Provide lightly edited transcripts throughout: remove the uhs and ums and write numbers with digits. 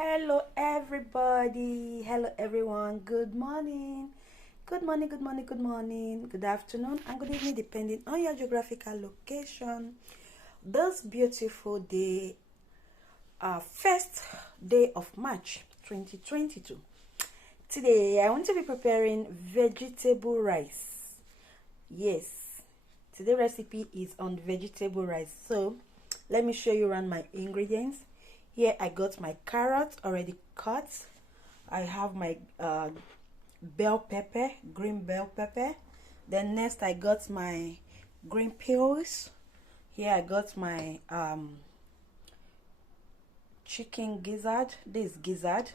Hello everybody, hello everyone, good morning, good morning, good morning, good morning, good afternoon and good evening depending on your geographical location. This beautiful day, first day of March 2022. Today I want to be preparing vegetable rice. Yes, today's recipe is on vegetable rice. So let me show you around my ingredients. Here I got my carrot already cut. I have my bell pepper, green bell pepper. Then next I got my green peas. Here I got my chicken gizzard. This gizzard.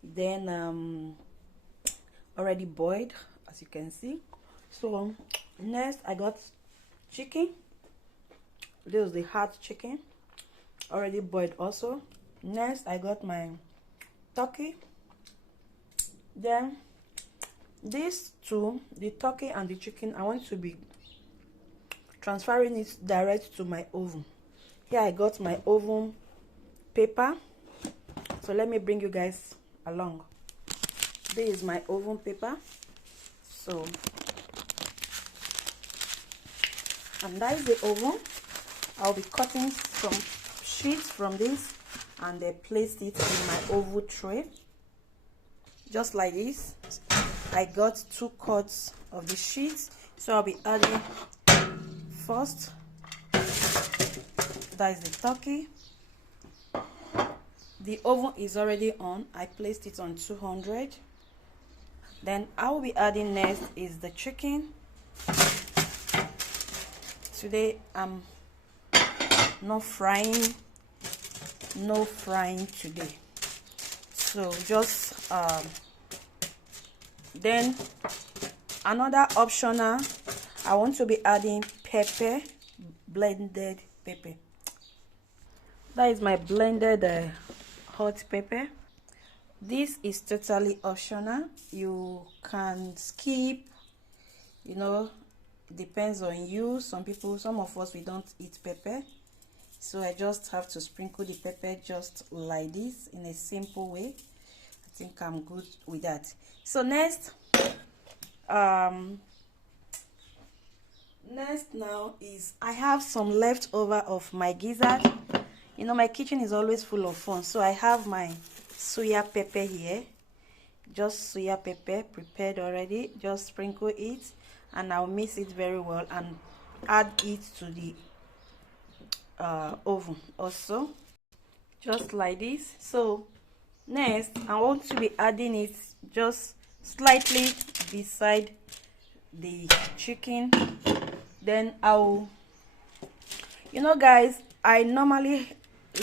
Then already boiled, as you can see. So next I got chicken. This is the hard chicken, already boiled also. Next I got my turkey. Then these two, the turkey and the chicken, I want to be transferring it direct to my oven. Here I got my oven paper, so let me bring you guys along. This is my oven paper. So, and that is the oven. I'll be cutting some sheets from this and then place it in my oven tray, just like this. I got 2 cuts of the sheets, so I'll be adding first, that is the turkey. The oven is already on. I placed it on 200. Then I will be adding next is the chicken. Today I'm no frying today, so just then another optional, I want to be adding pepper, blended pepper. That is my blended hot pepper. This is totally optional. You can skip, you know, it depends on you. Some of us, we don't eat pepper, so I just have to sprinkle the pepper just like this in a simple way. I think I'm good with that. So next now is I have some leftover of my gizzard. You know, my kitchen is always full of fun, so I have my soya pepper here, just soya pepper prepared already. Just sprinkle it and I'll mix it very well and add it to the oven also, just like this. So next I want to be adding it just slightly beside the chicken. Then I'll, you know guys, I normally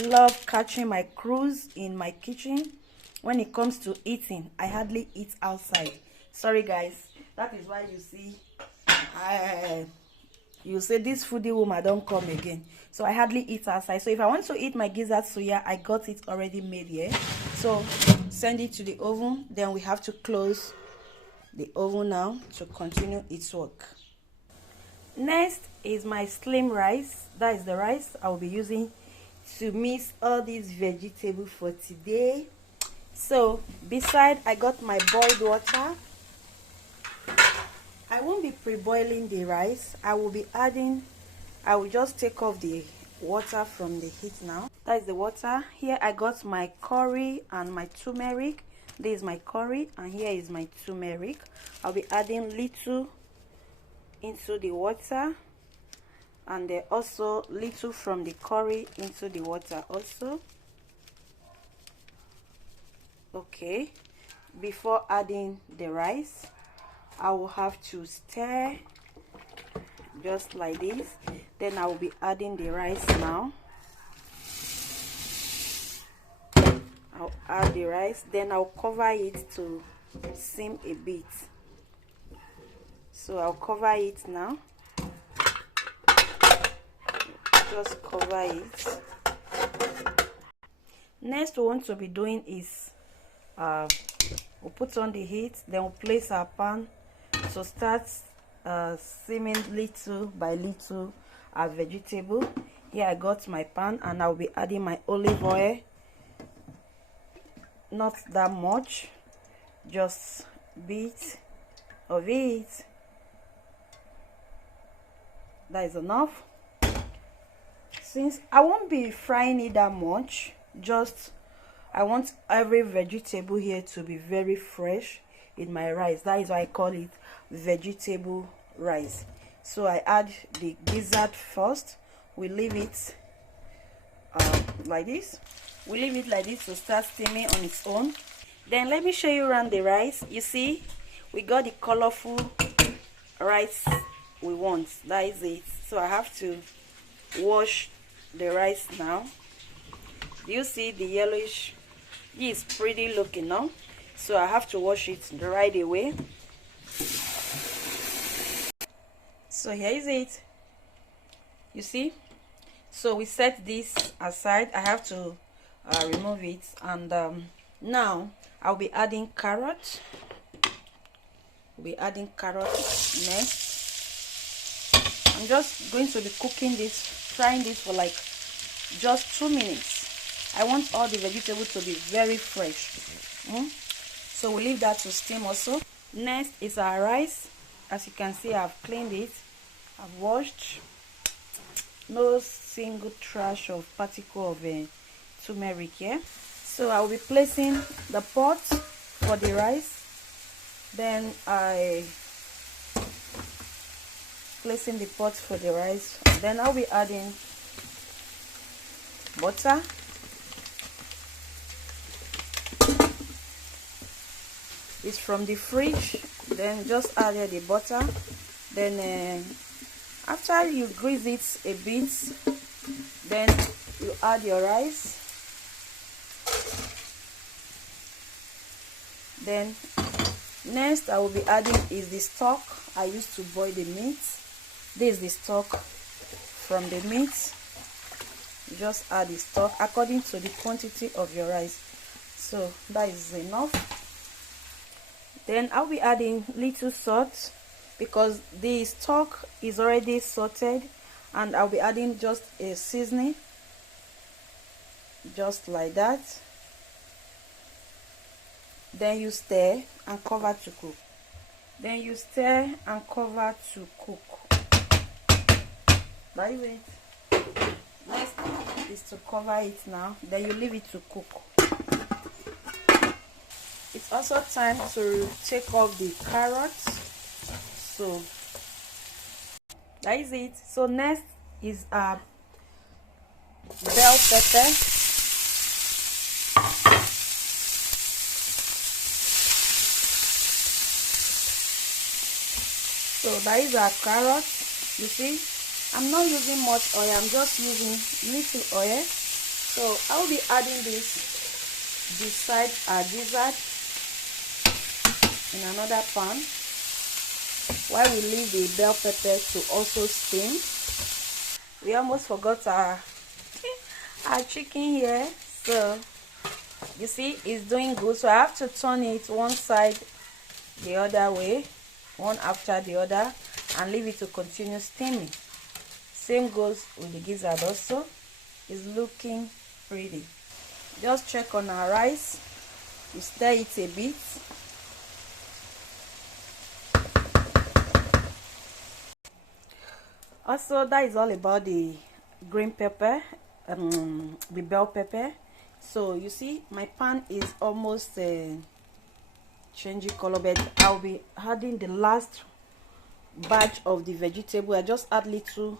love catching my cruise in my kitchen. When it comes to eating, I hardly eat outside. Sorry guys, that is why you see you say this foodie woman don't come again. So I hardly eat outside. So if I want to eat my gizzard soya, I got it already made here. So send it to the oven. Then we have to close the oven now to continue its work. Next is my slim rice. That is the rice I will be using to mix all these vegetables for today. So beside, I got my boiled water. I won't be pre-boiling the rice. I will just take off the water from the heat now. That is the water. Here I got my curry and my turmeric. This is my curry and here is my turmeric. I'll be adding little into the water, and then also little from the curry into the water also. Okay, before adding the rice, I will have to stir just like this. Then I will be adding the rice now. I'll add the rice, then I'll cover it to sim a bit. So I'll cover it now. Just cover it. Next we want to be doing is we'll put on the heat, then we'll place our pan to start simming little by little our vegetable. Here I got my pan and I'll be adding my olive oil. not that much, just bit of it. That is enough. Since I won't be frying it that much, just I want every vegetable here to be very fresh in my rice. That is why I call it vegetable rice. So I add the gizzard first. We leave it like this. We leave it like this to start steaming on its own. Then let me show you around the rice. You see, we got the colorful rice we want. That is it. So I have to wash the rice now. Do you see the yellowish? This is pretty looking now, so I have to wash it right away. So here is it. You see, so we set this aside. I have to remove it, and now I'll be adding carrot. We'll be adding carrot next. I'm just going to be cooking this, frying this for like just 2 minutes. I want all the vegetables to be very fresh. So we'll leave that to steam also. Next is our rice. As you can see, I've cleaned it, I've washed. No single trash of particle of turmeric here. So I'll be placing the pot for the rice. Then I placing the pot for the rice. Then I'll be adding butter. It's from the fridge. Then just add the butter. Then after you grease it a bit, then you add your rice. Then next I will be adding is the stock I used to boil the meat. This is the stock from the meat. You just add the stock according to the quantity of your rice. So that is enough. Then I'll be adding little salt because the stock is already salted, and I'll be adding just a seasoning, just like that. Then you stir and cover to cook. Then you stir and cover to cook. By the way, next is to cover it now. Then you leave it to cook. It's also time to take off the carrots. So that is it. So next is bell pepper. So that is our carrot. You see, I'm not using much oil, I'm just using little oil. So I'll be adding this beside our gizzard in another pan while we leave the bell pepper to also steam. We almost forgot our chicken here. So you see, it's doing good. So I have to turn it one side the other way, one after the other, and leave it to continue steaming. Same goes with the gizzard also. It's looking pretty. Just check on our rice. You stir it a bit. Also, that is all about the green pepper, the bell pepper. So you see, my pan is almost changing color, but I'll be adding the last batch of the vegetable. I just add little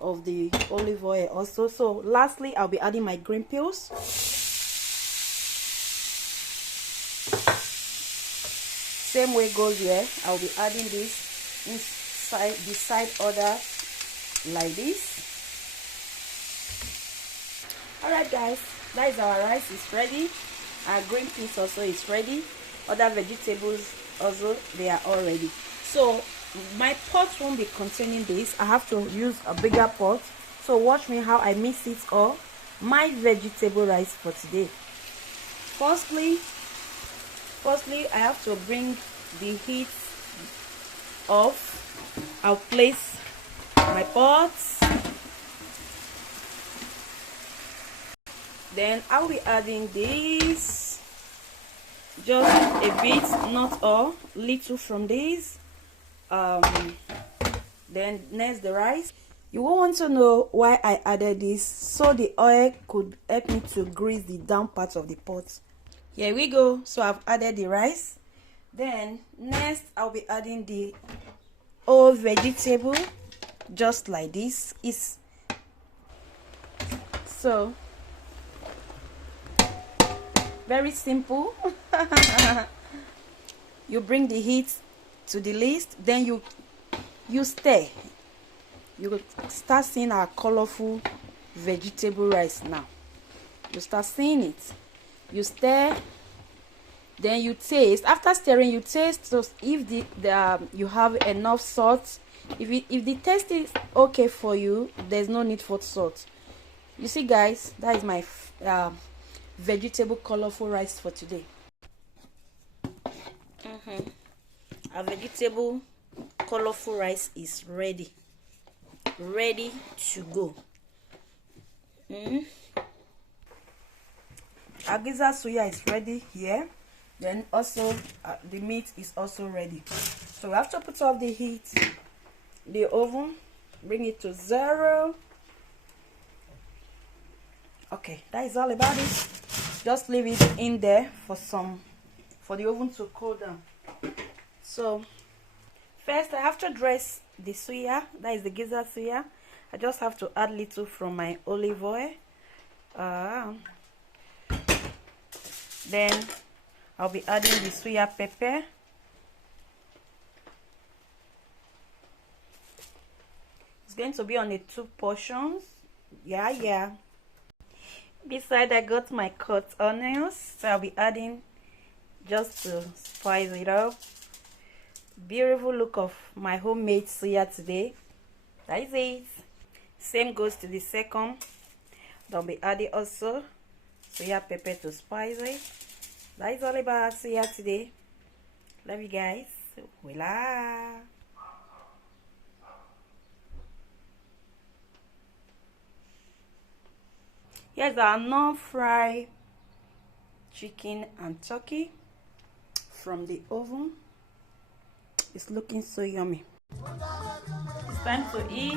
of the olive oil also. So lastly, I'll be adding my green peas. Same way goes here. I'll be adding this inside the side order like this. Alright guys, that is our rice is ready. Our green peas also is ready. Other vegetables also, they are all ready. So my pot won't be containing this. I have to use a bigger pot. So watch me how I mix it all. My vegetable rice for today. Firstly, I have to bring the heat off. I'll place my pots. Then I'll be adding this just a bit, not all, little from this. Then next the rice. You will want to know why I added this, so the oil could help me to grease the down part of the pot. Here we go. So I've added the rice. Then next I'll be adding the whole vegetable, just like this. Is so very simple. You bring the heat to the least, then you stir. You start seeing our colorful vegetable rice now. You start seeing it. You stir, then you taste. After stirring, you taste. So if you have enough salt, if the taste is okay for you, there's no need for salt. You see, guys, that is my vegetable colorful rice for today. Our vegetable colorful rice is ready to go. Our gizzard suya is ready here. Then also the meat is also ready. So we have to put off the heat, the oven, bring it to 0. Okay, that is all about it. Just leave it in there for the oven to cool down. So first I have to dress the suya, that is the gizzard suya. I just have to add little from my olive oil. Then I'll be adding the suya pepper. It's going to be on the 2 portions. Yeah. Beside, I got my cut onions, so I'll be adding just to spice it up. Beautiful look of my homemade suya today. That is it. Same goes to the second. I'll be adding also suya pepper to spice it. That is all about suya today. Love you guys. Voila. Here's our non-fried chicken and turkey from the oven. It's looking so yummy. It's time to eat.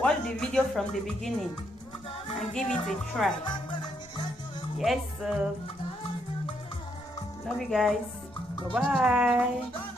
Watch the video from the beginning and give it a try. Yes, sir. Love you guys. Bye-bye.